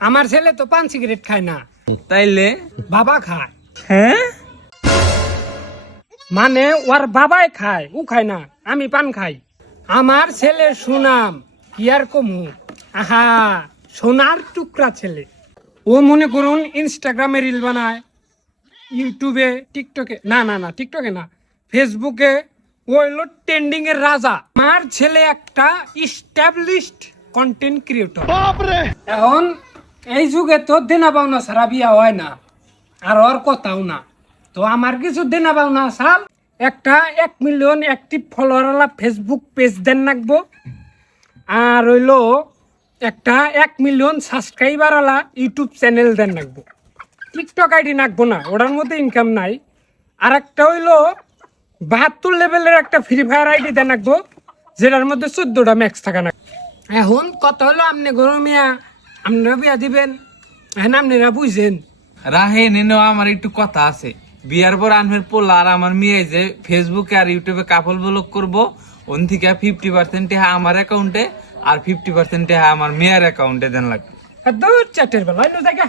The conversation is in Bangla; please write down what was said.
আমার ছেলে তো পান সিগারেট খায় না, তাইলে বাবা খায়। হ্যাঁ মানে ওর বাবাই খায়, ও খায় না, আমি পান খাই। আমার ছেলে সুনাম কি আর কমু, আহা সোনার টুকরা ছেলে। ও মনে করুন ইনস্টাগ্রামে রিল বানায়, ইউটিউবে, টিকটকে, না টিকটকে না, ফেসবুকে ও হলো ট্রেন্ডিং এর রাজা। আমার ছেলে একটা ইস্টাবলিশড কন্টেন্ট ক্রিয়েটর। এখন এই যুগে তো দেনা পাওনা ছাড়া বিয়া হয় না, আর ওর কথাও না। তো আমার কিছু দেনা পাওনা সাল একটা 1 মিলিয়ন অ্যাক্টিভ ফলোয়ারওয়ালা ফেসবুক পেজ দেন রাখবো, আর হইলো একটা 1 মিলিয়ন সাবস্ক্রাইবারওয়ালা ইউটিউব চ্যানেল দেন রাখবো। টিকটক আইডি রাখবো না, ওটার মধ্যে ইনকাম নাই। আর একটা হইলো 72 লেভেলের একটা ফ্রি ফায়ার আইডি দেন রাখবো, যেটার মধ্যে 14টা ম্যাক্স থাকা না। এখন কথা হলো আপনি গরমিয়া আপনারা বিয়া দিবেন, এখন আপনারা বুঝছেন। রাহে নেনো আমার একটু কথা আছে। বিয়ার পর আনফের পোলা আর আমার মেয়ে যে ফেসবুকে আর ইউটিউবে কাপল ব্লগ করবো, ওন থেকে 50% আমার অ্যাকাউন্টে আর 50% আমার মেয়ের অ্যাকাউন্টে দেন লাগবে। দূর চাটের বেলা জায়গা।